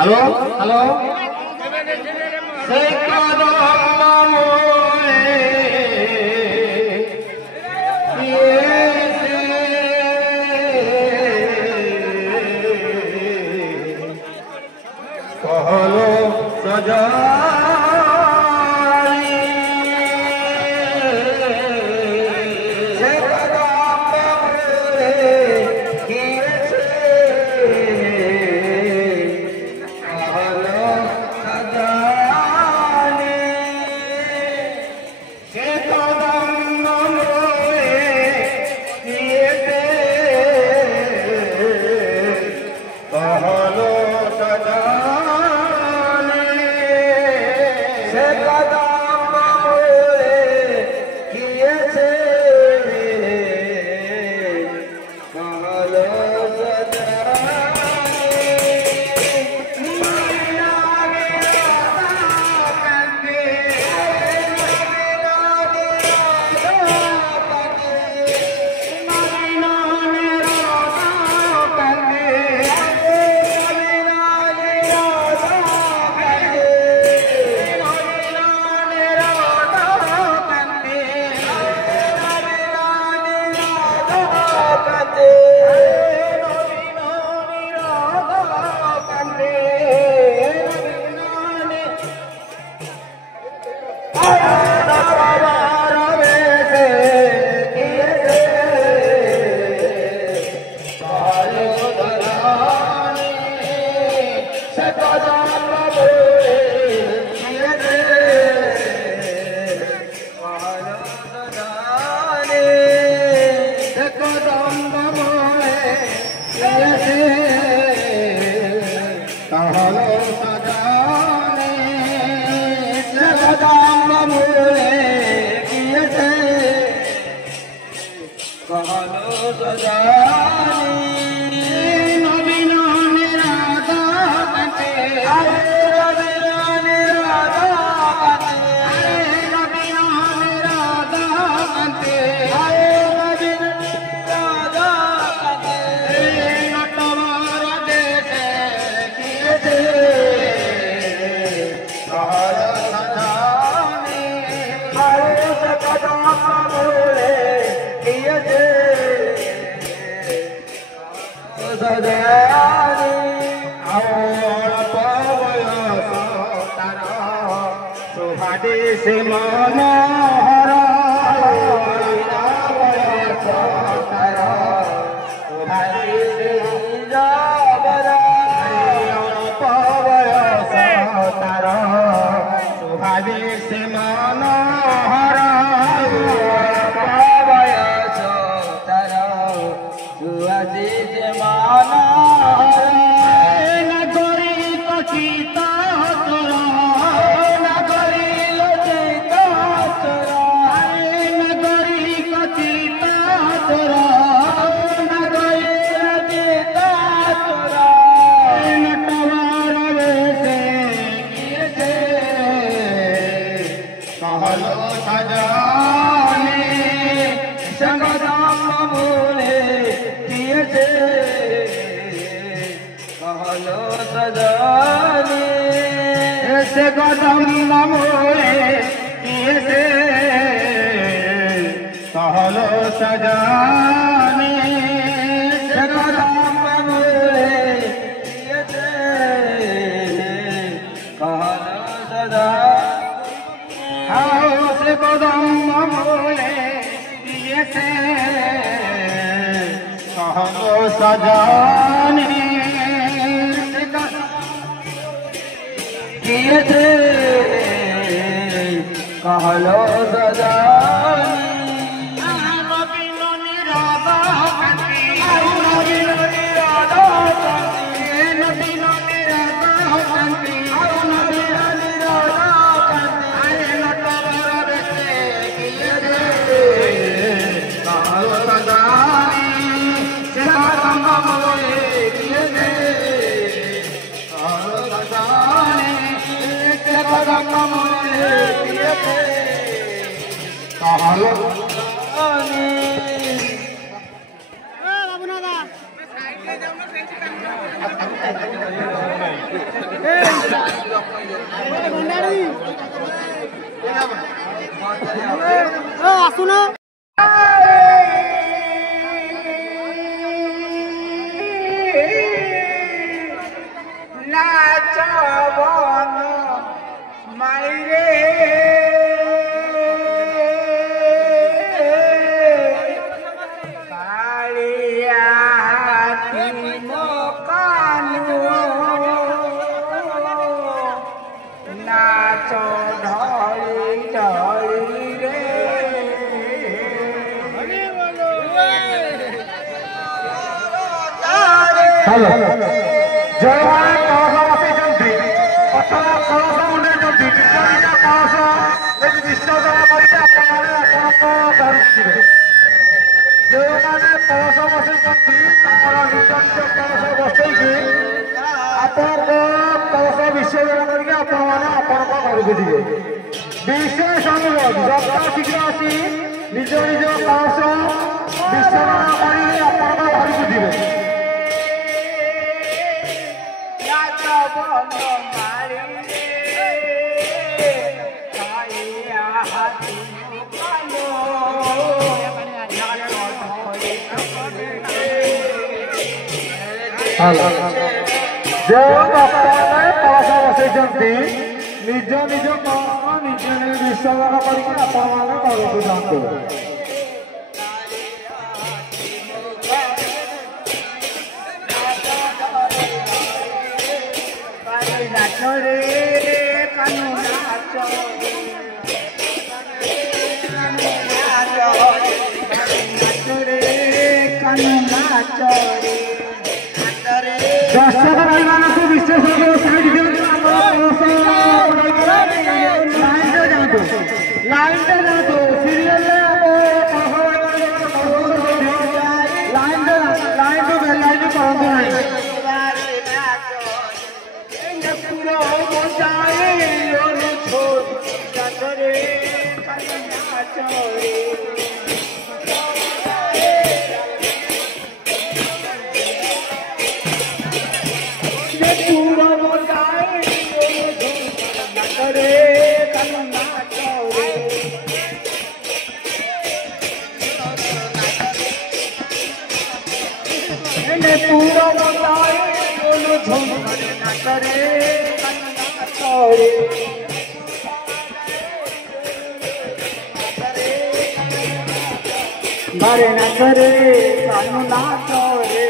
Halo, halo. Sangha कहलो सजाने ऐसे कदम मोरे किए से कहलो सजाने ऐसे कदम मोरे किए से कहलो सजाने ऐसे कदम मोरे किए से कहलो सजाने किए थे कहलो सजाने আসুন मायरे कालिया कालू नाच ढली ढली रे हेलो जय कलश मुंडे जल्दी कलश विसर्जन करके जो मैंने कलश बसई निज निज कलश बसई आपण कलश विसर्जन करके घर को जी विशेष अनुरोध जगह शीघ्र आसी निज निज कलश विसर्जन कर घर को जी जो कलश बसई निज निज कलश निज निज विसर्जन करके घर को जातु नाच रे कानू नाच रे कानू नाच रे दर्शक भाई मानक विशेष साइड लाइन जातु सीरियल लाइन बारे न करे कानू नाच रे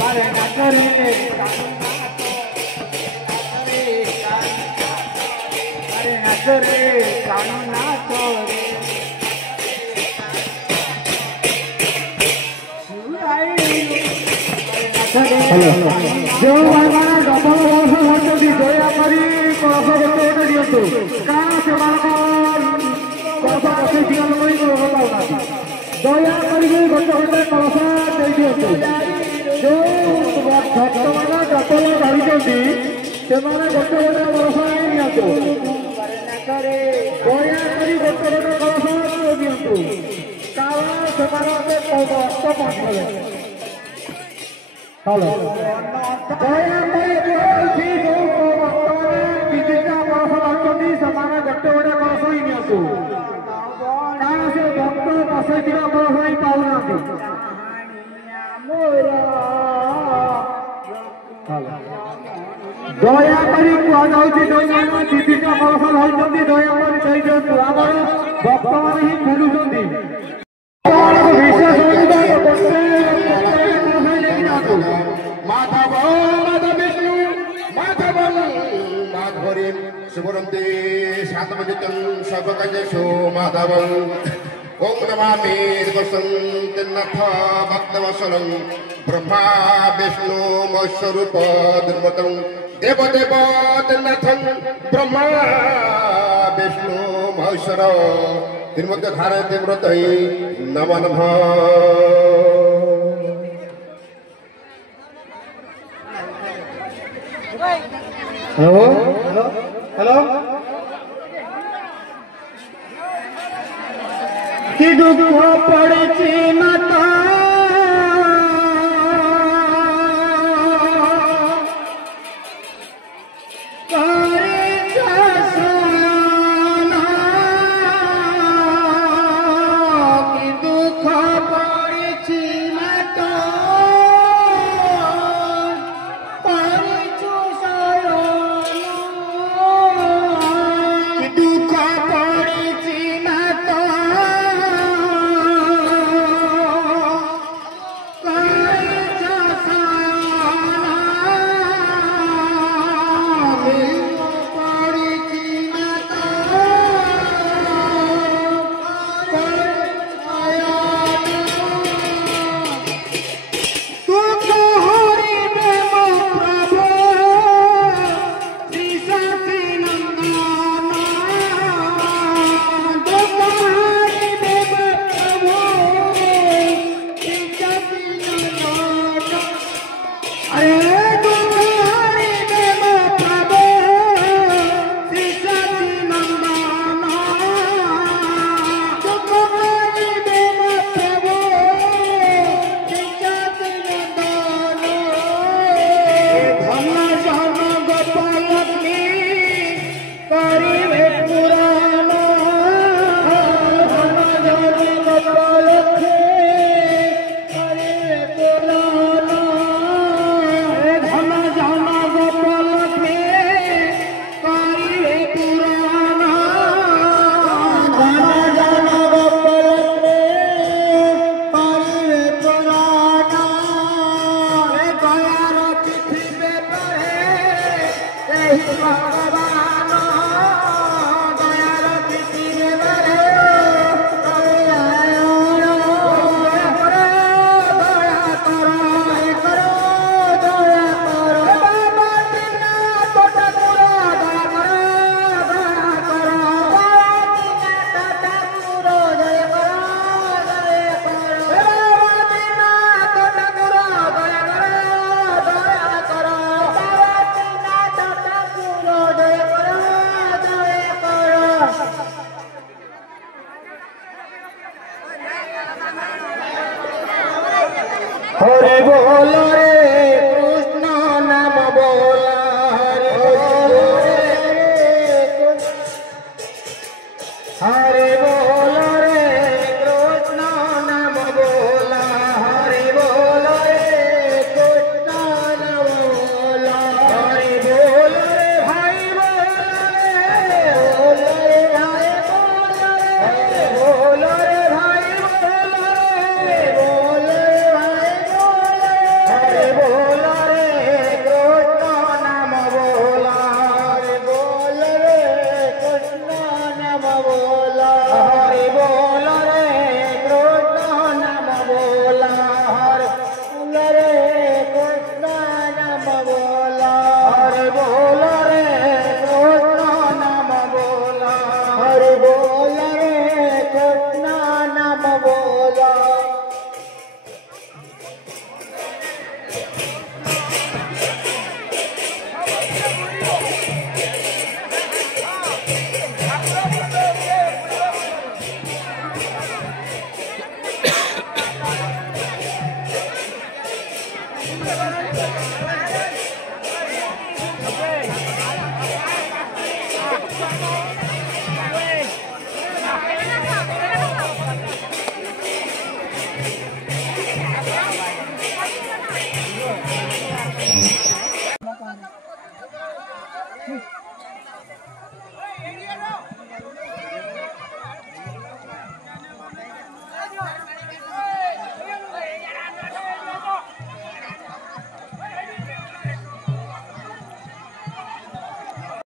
बारे न करे बारे न करे कानू नाच रे जो भाई मैंने डबल कलश धरती दयाकोरी कलश गोटे गोटे दिंतु कारण से कलश बसई लोक पाऊना दयाकोरी गोटे गोटे कलश दे दिंतु जो भक्त मैंने डबल धरी से गोटे गोटे कलश नियंतु दयाकोरी गोटे गोटे कलश दिंतु कारण से भक्त पहुँच ହ୍ୟାଲୋ ଦୟାକରି କହୁଛି ଯୋଉ ବର୍ତ୍ତମାନ ବିଜେତା କଳସ ଲାଗୁଛନ୍ତି ସେମାନେ ଗୋଟେ ଗୋଟେ କଳସ ହିଁ ନିଅନ୍ତୁ କାରଣ ସେ ଭକ୍ତ ବସେଇଥିବା କଳସ ହିଁ ପାଉନାହାନ୍ତି ଦୟାକରି କୁହାଯାଉଛି ଯୋଉମାନେ ବିଜେତା କଳସ ରହିଛନ୍ତି ଦୟାକରି ଦେଇଦିଅନ୍ତୁ ଆମର ଭକ୍ତମାନେ ହିଁ ଫେରୁଛନ୍ତି माधव माधव विष्णु माधव माधवरी सुवरंते शांतमजितं सर्वकार्येषु माधव ओम नमामि वसन्तनाथ भक्तवत्सलं ब्रह्मा विष्णु महेश्वरूप दुर्मतं देवदेव नाथं ब्रह्मा विष्णु महेश्वर तिर्मत धारयते मृतै नमो नमः हेलो हेलो कि दुख पड़े माता हरे बोल